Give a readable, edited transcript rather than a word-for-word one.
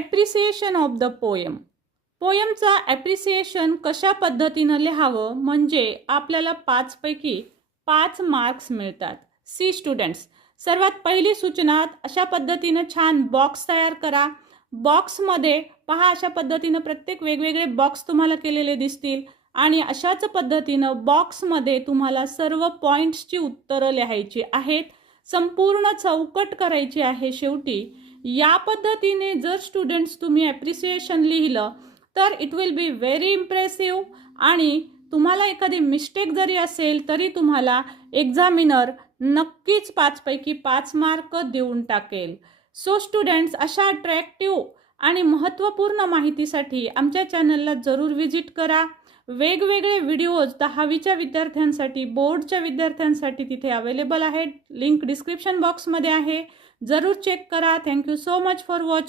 Appreciation of the poem. पोएमचा appreciation कशा पद्धतीनं लिहावं म्हणजे आपल्याला 5 पैकी 5 मार्क्स मिळतात. सी स्टुडंट्स, सर्वात पहिली सूचना अशा पद्धतीनं छान बॉक्स तयार करा. बॉक्समध्ये पहा, अशा पद्धतीनं प्रत्येक वेगवेगळे बॉक्स तुम्हाला केलेले दिसतील आणि अशाच पद्धतीनं बॉक्समध्ये तुम्हाला सर्व पॉईंट्सची उत्तरं लिहायची आहेत. संपूर्ण चौकट करायची आहे. शेवटी या पद्धतीने जर स्टुडंट्स तुम्ही ॲप्रिसिएशन लिहिलं तर it will be very impressive आणि तुम्हाला एखादी मिस्टेक जरी असेल तरी तुम्हाला एक्झामिनर नक्कीच 5 पैकी 5 मार्क देऊन टाकेल. सो स्टुडंट्स, अशा अट्रॅक्टिव्ह आणि महत्त्वपूर्ण माहितीसाठी आमच्या चॅनलला जरूर व्हिजिट करा. वेगवेगळे व्हिडिओज 10वीच्या विद्यार्थ्यांसाठी, बोर्डच्या विद्यार्थ्यांसाठी तिथे अवेलेबल आहेत. लिंक डिस्क्रिप्शन बॉक्समध्ये आहे. जरूर चेक करा. Thank you so much for watching.